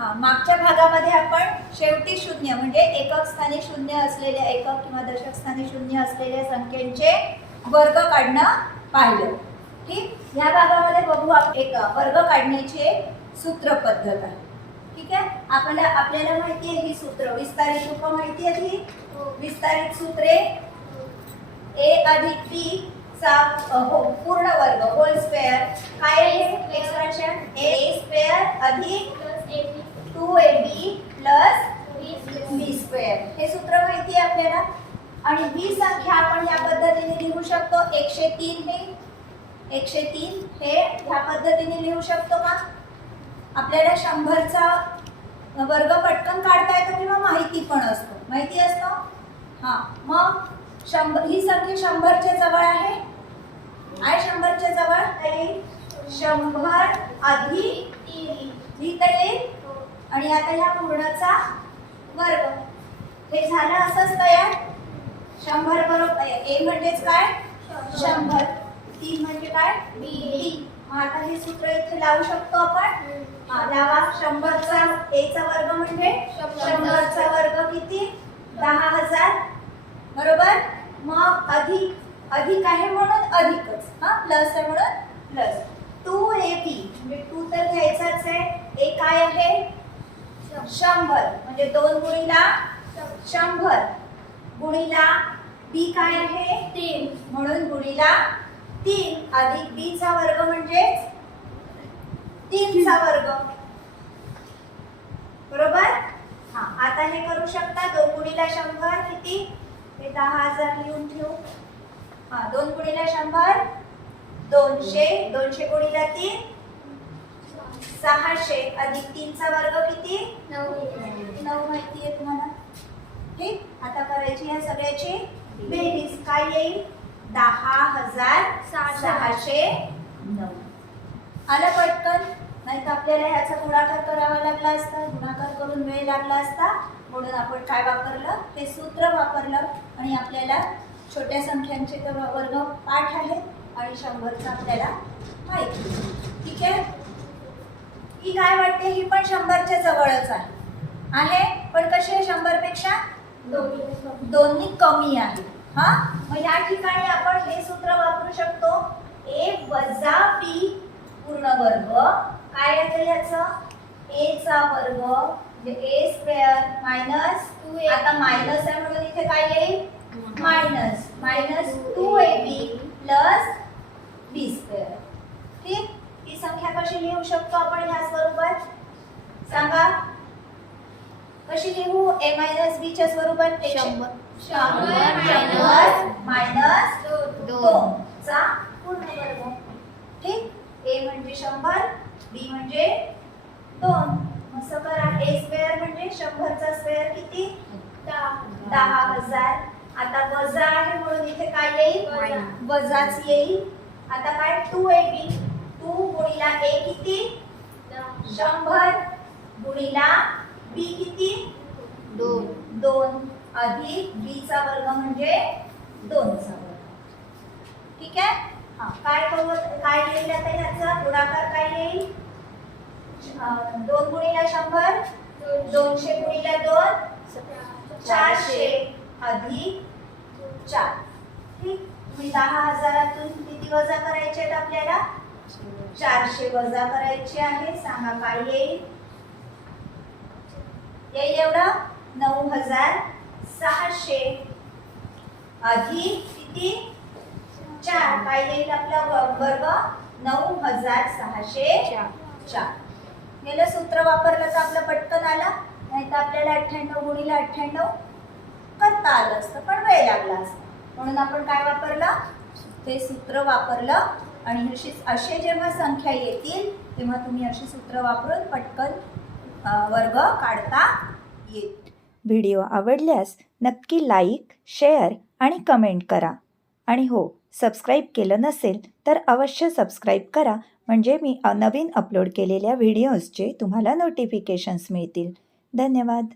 मागच्या भागामध्ये आपण शेवटी शून्य म्हणजे एकक स्थानी शून्य असलेल्या एकक किंवा दशक स्थानी शून्य असलेल्या संख्येचे वर्ग काढणं पाहिलं. ठीक, या भागामध्ये बघू आपण एक वर्ग काढण्याची एक सूत्र पद्धत आहे. ठीक आहे, आपल्याला माहिती आहे ही सूत्र विस्तारित रूप माहिती आहे. ही विस्तारित सूत्रे a अधिक b चा पूर्ण वर्ग होल स्क्वेअर काय आहे एक्सप्रेशन a स्क्वेअर अधिक 2ab प्लस b स्क्वेअर हे सूत्र माहिती आहे आपल्याला. आणि ही संख्या आपण या पद्धतीने लिहू शकतो. 103 हे ह्या पद्धतीने लिहू शकतो का? आपल्याला 100 चा वर्ग पटकन काढता येतो किंवा माहिती पण असतो. माहिती असतो. मग 100 ही संख्या 100 च्या जवळ आहे. 100 च्या जवळ येईल 100 अधिक 3 लिहिता येईल. आणि आता ह्या पूर्णचा वर्ग हे झालं असंच तयार. 100 बरोबर a म्हणजेच काय 100, 3 म्हणजे काय b. आता हे सूत्र इथे लावू शकतो आपण. लावा. 100 चा a चा वर्ग म्हणजे 100 चा वर्ग किती 10,000 बरोबर. मग अधिक आहे म्हणून अधिकच प्लस आहे म्हणून प्लस 2ab म्हणजे 2 तर घ्यायचाच आहे. a काय आहे 100 म्हणजे 2 गुणिला 100 गुणिला b काय आहे 3 म्हणून गुणिला 3 अधिक b चा वर्ग म्हणजे 3 चा वर्ग बरोबर. आता हे करू शकता. 2 गुणिला 100 किती हे 10,000 लिहून ठेवू. 2 गुणिला 100 200 200 गुणिला 3 600 अधिक 3 चा वर्ग किती 9 माहिती आहे तुम्हाला. ठीक, आता करायची या सगळ्याची बेरीज. काय येईल 10,609 आलं पटकन. नाही तर आपल्याला ह्याचा गुणाकार करावा लागला असता. गुणाकार करून वेळ लागला असता. म्हणून आपण काय वापरलं ते सूत्र वापरलं. आणि आपल्याला छोट्या संख्यांचे तर वर्ग पाठ आहेत आणि 100चा आपल्याला माहिती. ठीक आहे, ही काय वाटते ही पण 100च्या जवळच आहे पण कशी आहे 100 पेक्षा दोन्ही कमी आहे. मग या ठिकाणी आपण हे सूत्र वापरू शकतो. a वजा b पूर्ण वर्ग काय येतं याचं a चा वर्ग म्हणजे a स्क्वेअर मायनस 2a. आता मायनस आहे म्हणून इथे काय येईल minus 2ab plus b square. ठीक, ही संख्या कशी लिहू शकतो आपण ह्या स्वरूपात सांगा. कशी लिहू a b च्या स्वरूपात 100 मायनस 2 चा पूर्ण वर्ग. ठीक, a म्हणजे 100 b म्हणजे 2. असं करा. a स्क्वेअर म्हणजे 100 चा स्क्वेअर किती 10,000. आता वजा आहे म्हणून इथे काय येईल वजाच येईल. आता काय 2ab 2 गुणिला a किती 100 गुणिला b किती 2 अधिक b चा वर्ग म्हणजे 2 चा वर्ग. ठीक आहे. काय येईल आता ह्याचा गुणाकार काय येईल 2 गुणिला 100 200 गुणिला 2 400 अधिक 4. ठीक, 10,000तून किती वजा करायचे आहेत आपल्याला 400 वजा करायचे आहे. सांगा काय येईल एवढं 9,600 अधिक किती 4 काय येईल आपला वर्ग 9,604. गेलं सूत्र वापरलं तर आपलं पटकन आलं. नाही तर आपल्याला 98 गुणिले 98 करता आलं असतं पण वेळ लागला असता. म्हणून आपण काय वापरलं ते सूत्र वापरलं. आणि असे जेव्हा संख्या येतील तेव्हा तुम्ही अशी सूत्र वापरून पटकन वर्ग काढता येईल. व्हिडिओ आवडल्यास नक्की लाईक, शेअर आणि कमेंट करा. आणि हो, सबस्क्राईब केलं नसेल तर अवश्य सबस्क्राईब करा म्हणजे मी नवीन अपलोड केलेल्या व्हिडिओजचे तुम्हाला नोटिफिकेशन्स मिळतील. धन्यवाद.